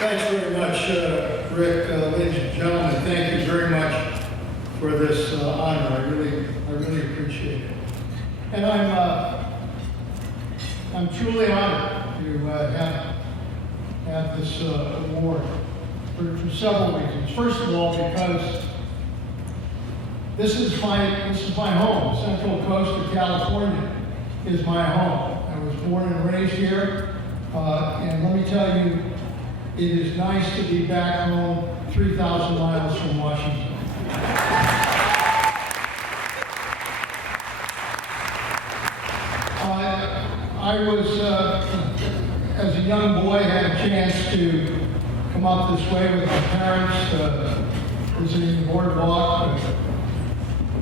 Thanks very much, Rick. Ladies and gentlemen, thank you very much for this honor. I really appreciate it. And I'm truly honored to have this award for several reasons. First of all, because this is my home. Central Coast of California is my home. I was born and raised here, and let me tell you, it is nice to be back home 3,000 miles from Washington. I was, as a young boy, had a chance to come up this way with my parents, visiting the boardwalk,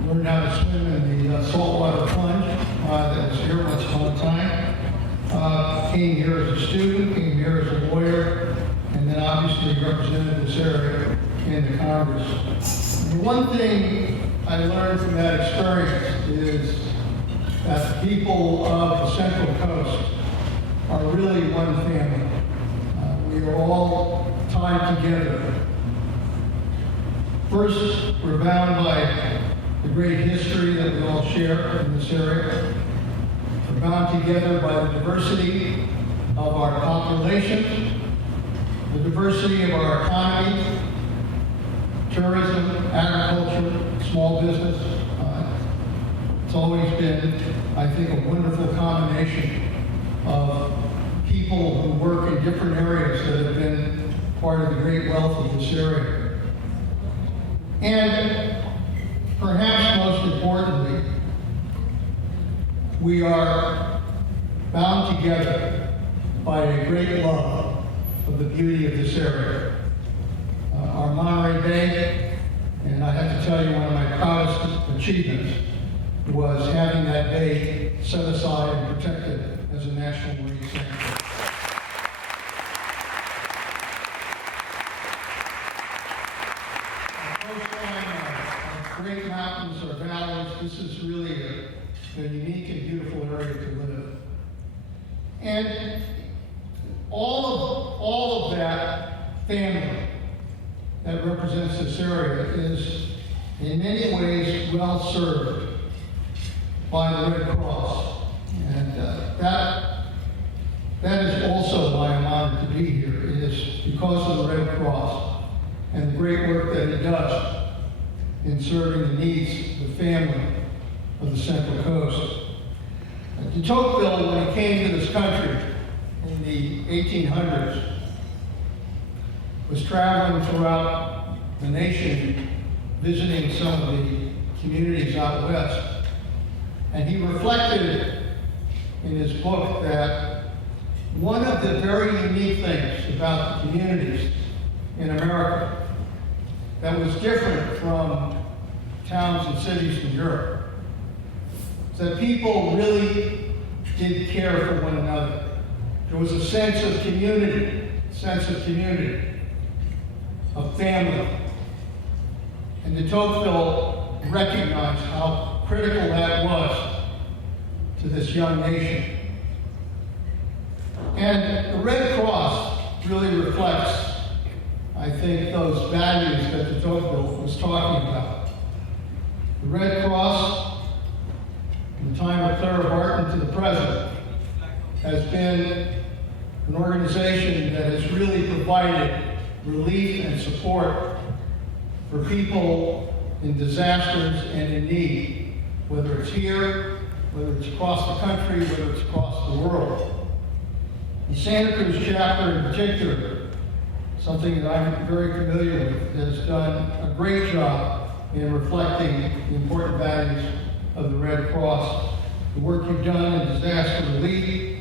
learned how to swim in the saltwater plunge that was here once upon a time. Came here as a student, came here as a lawyer, and then obviously represented this area in the Congress. And the one thing I learned from that experience is that the people of the Central Coast are really one family. We are all tied together. First, we're bound by the great history that we all share in this area. We're bound together by the diversity of our population, the diversity of our economy, tourism, agriculture, small business. It's always been, I think, a wonderful combination of people who work in different areas that have been part of the great wealth of this area. And perhaps most importantly, we are bound together by a great love of the beauty of this area. Our Monterey Bay, and I have to tell you, one of my proudest achievements was having that bay set aside and protected as a national marine sanctuary. Our coastline, our great mountains, our valleys, this is really a unique and beautiful area to live. And all of that family that represents this area is in many ways well served by the Red Cross. And that is also why I'm honored to be here. It is because of the Red Cross and the great work that it does in serving the needs of the family of the Central Coast. De Tocqueville, when he came to this country in the 1800s, was traveling throughout the nation, visiting some of the communities out west. And he reflected in his book that one of the very unique things about the communities in America that was different from towns and cities in Europe is that people really did care for one another. There was a sense of community, of family. And de Tocqueville recognized how critical that was to this young nation. And the Red Cross really reflects, I think, those values that de Tocqueville was talking about. The Red Cross, from the time of Clara Barton to the present, has been an organization that has really provided relief and support for people in disasters and in need, whether it's here, whether it's across the country, whether it's across the world. The Santa Cruz chapter in particular, something that I'm very familiar with, has done a great job in reflecting the important values of the Red Cross. The work you've done in disaster relief,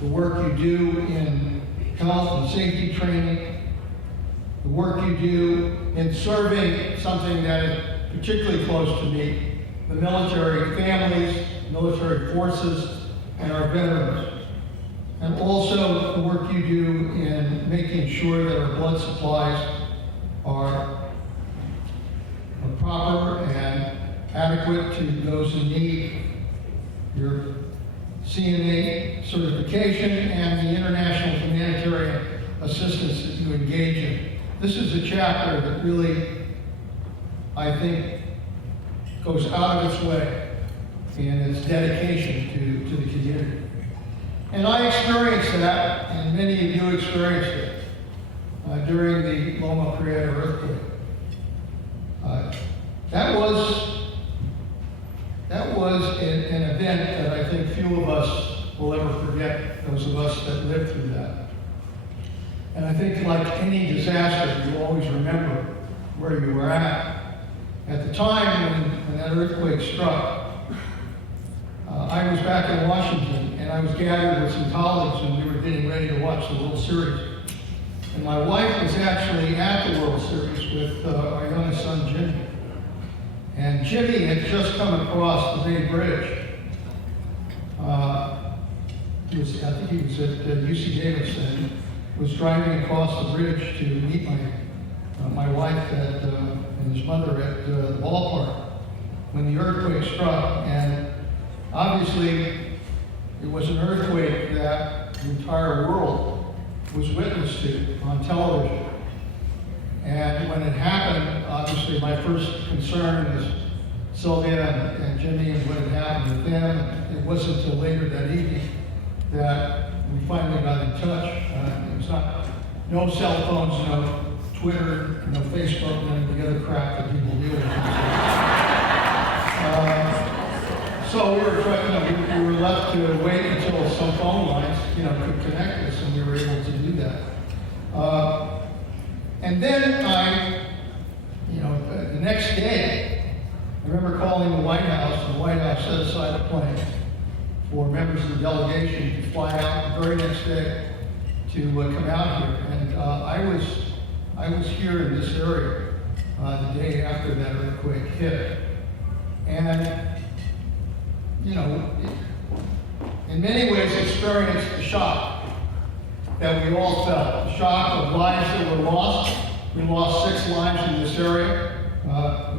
the work you do in health and safety training, the work you do in serving something that is particularly close to me, the military families, military forces, and our veterans. And also the work you do in making sure that our blood supplies are proper and adequate to those in need. Your CNA certification and the International Humanitarian assistance that you engage in. This is a chapter that really, I think, goes out of its way in its dedication to the community. And I experienced that, and many of you experienced it during the Loma Prieta earthquake. That was an event that I think few of us will ever forget, those of us that lived through that. And I think like any disaster, you always remember where you were at. At the time when that earthquake struck, I was back in Washington, and I was gathered with some colleagues, and we were getting ready to watch the World Series. And my wife was actually at the World Series with our youngest son, Jimmy. And Jimmy had just come across the Bay Bridge. I think he was at UC Davis and was driving across the bridge to meet my wife and his mother at the ballpark when the earthquake struck. And obviously, it was an earthquake that the entire world was witness to on television. And when it happened, obviously my first concern was Sylvia and Jimmy and what had happened with them. It wasn't until later that evening that we finally got in touch. It was no cell phones, no Twitter, no Facebook, none of the other crap that people deal with. So we were left to wait until some phone lines, could connect us, and we were able to do that. And then the next day, I remember calling the White House, and the White House set aside a plane for members of the delegation to fly out the very next day to come out here. And I was here in this area the day after that earthquake hit. And in many ways experienced the shock that we all felt. The shock of lives that were lost. We lost 6 lives in this area. We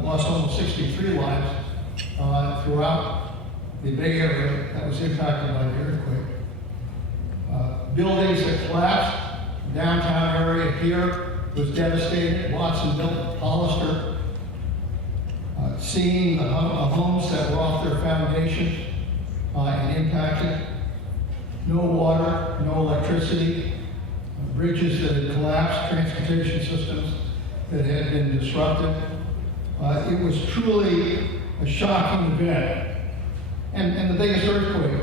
lost almost 63 lives throughout the Bay Area that was impacted by the earthquake. Buildings that collapsed. Downtown area here was devastated. Watsonville, Hollister. Seeing the homes that were off their foundation and impacted. No water, no electricity, bridges that had collapsed, transportation systems that had been disrupted. It was truly a shocking event. And the biggest earthquake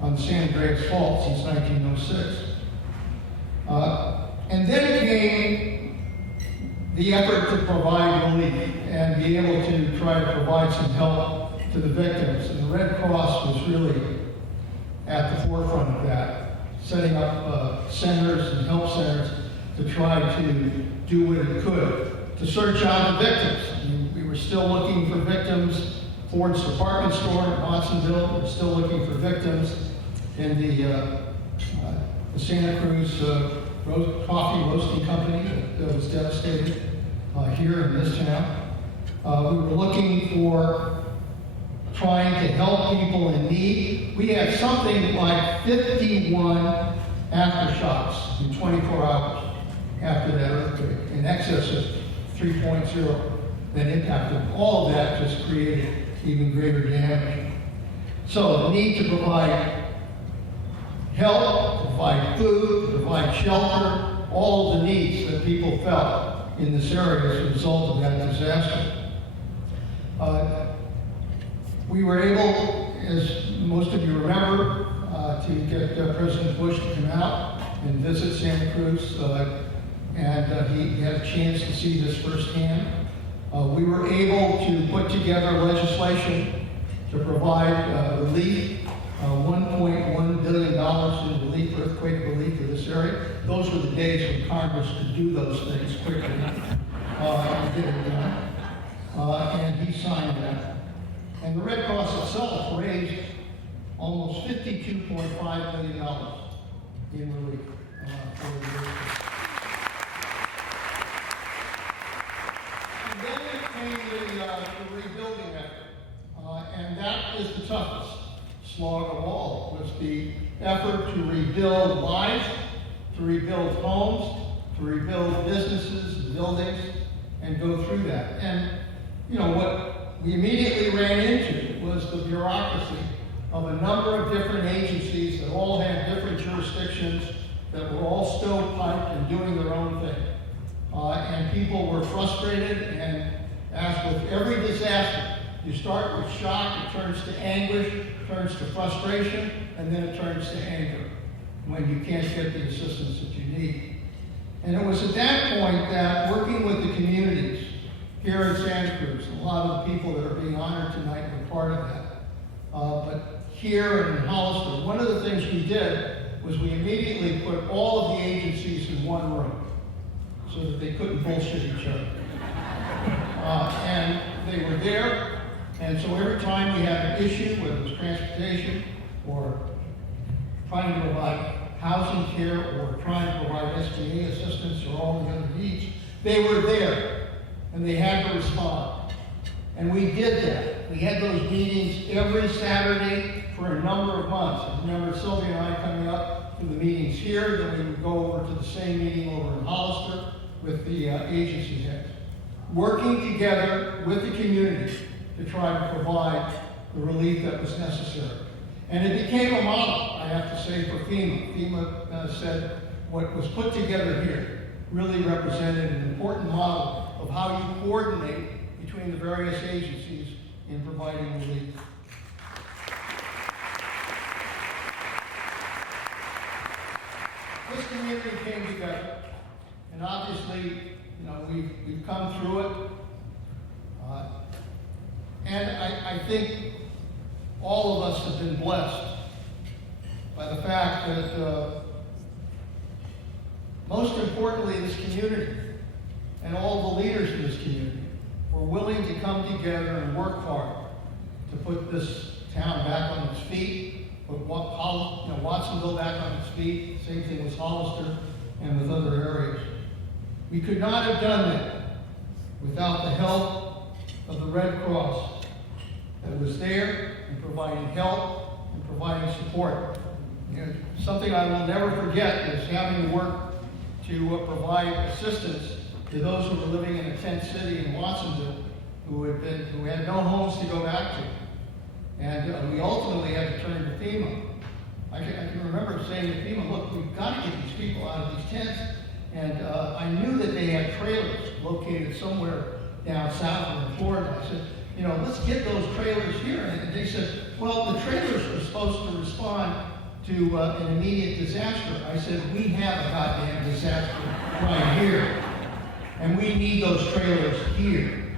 on the San Andreas Fault since 1906. And then came the effort to provide relief and be able to try to provide some help to the victims. And the Red Cross was really at the forefront of that, setting up centers and help centers to try to do what it could to search out the victims. I mean, we were still looking for victims. Ford's department store in Watsonville, we were still looking for victims in the Santa Cruz coffee roasting company that was devastated here in this town. We were looking for trying to help people in need. We had something like 51 aftershocks in 24 hours after that earthquake, in excess of 3.0 that impacted. All of that just created even greater damage. So the need to provide help, provide food, provide shelter, all of the needs that people felt in this area as a result of that disaster. We were able, as most of you remember, to get President Bush to come out and visit Santa Cruz, and he had a chance to see this firsthand. We were able to put together legislation to provide relief, $1.1 billion in relief, earthquake relief for this area. Those were the days when Congress could do those things quickly and get it done. And he signed that. And the Red Cross itself raised almost $52.5 million in relief for the earthquake. And then it came the rebuilding effort, and that is the toughest slog of all, was the effort to rebuild lives, to rebuild homes, to rebuild businesses and buildings, and go through that. And, you know, what we immediately ran into was the bureaucracy of a number of different agencies that all had different jurisdictions, that were all stovepiped and doing their own thing. And people were frustrated, and as with every disaster, you start with shock, it turns to anguish, turns to frustration, and then it turns to anger when you can't get the assistance that you need. And it was at that point that working with the communities here in Santa Cruz, a lot of the people that are being honored tonight were part of that. But here in Hollister, one of the things we did was we immediately put all of the agencies in one room so that they couldn't bullshit each other. And they were there, and so every time we had an issue, whether it was transportation or trying to provide housing care or trying to provide SBA assistance or all the other needs, they were there, and they had to respond. And we did that. We had those meetings every Saturday for a number of months. I remember Sylvia and I coming up to the meetings here, then we would go over to the same meeting over in Hollister with the agency heads, working together with the community to try to provide the relief that was necessary. And it became a model, I have to say, for FEMA. FEMA said what was put together here really represented an important model of how you coordinate between the various agencies in providing relief. This community came together, and obviously, you know, we've come through it. And I think all of us have been blessed by the fact that, most importantly, this community and all the leaders in this community were willing to come together and work hard to put this town back on its feet, put Watsonville back on its feet. Same thing with Hollister and with other areas. We could not have done that without the help of the Red Cross that was there and providing help and providing support. You know, something I will never forget is having to work to provide assistance to those who were living in a tent city in Watsonville who had no homes to go back to. And we ultimately had to turn to FEMA. I can remember saying to FEMA, look, we've got to get these people out of these tents. And I knew that they had trailers located somewhere down south in Florida. I said, you know, let's get those trailers here. And they said, well, the trailers are supposed to respond to an immediate disaster. I said, we have a goddamn disaster right here. And we need those trailers here.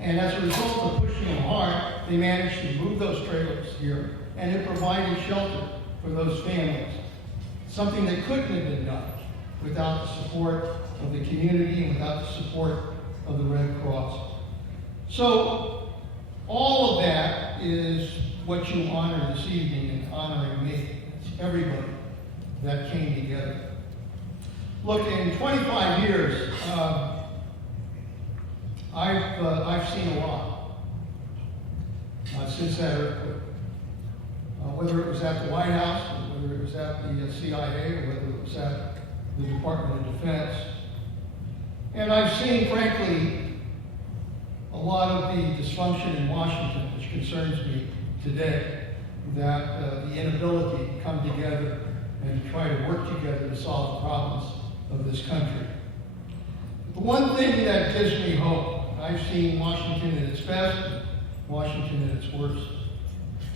And as a result of pushing them hard, they managed to move those trailers here, and it provided shelter for those families. Something that couldn't have been done without the support of the community and without the support of the Red Cross. So, all of that is what you honor this evening in honoring me. It's everybody that came together. Look, in 25 years, I've seen a lot since that earthquake. Whether it was at the White House, or whether it was at the CIA, or whether it was at the Department of Defense. And I've seen, frankly, a lot of the dysfunction in Washington, which concerns me today, that the inability to come together and to try to work together to solve the problems of this country. The one thing that gives me hope, I've seen Washington at its best, Washington at its worst.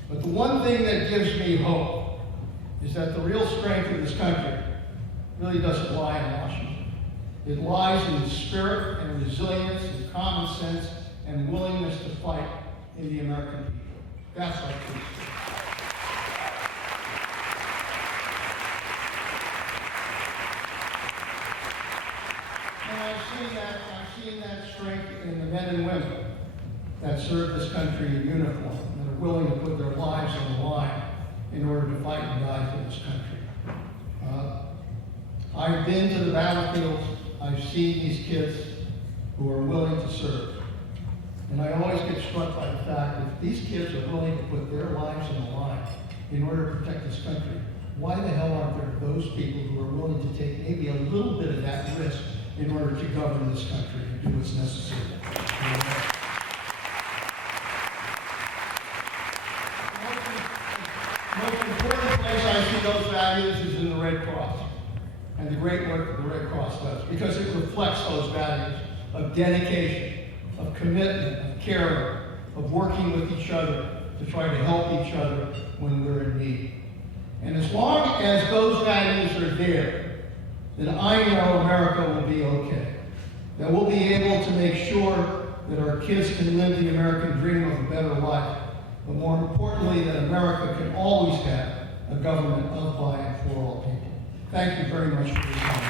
But the one thing that gives me hope is that the real strength of this country really doesn't lie in Washington. It lies in the spirit and resilience and common sense and willingness to fight in the American people. That's our truth. And I've seen that strength in the men and women that serve this country in uniform, that are willing to put their lives on the line in order to fight and die for this country. I've been to the battlefields. I've seen these kids who are willing to serve. And I always get struck by the fact that if these kids are willing to put their lives on the line in order to protect this country, why the hell aren't there those people who are willing to take maybe a little bit of that risk in order to govern this country and do what's necessary. The most important place I see those values is in the Red Cross and the great work that the Red Cross does, because it reflects those values of dedication, of commitment, of caring, of working with each other to try to help each other when we're in need. And as long as those values are there, then I know America will be okay. That we'll be able to make sure that our kids can live the American dream of a better life, but more importantly, that America can always have a government of, by, and for all people. Thank you very much for your time.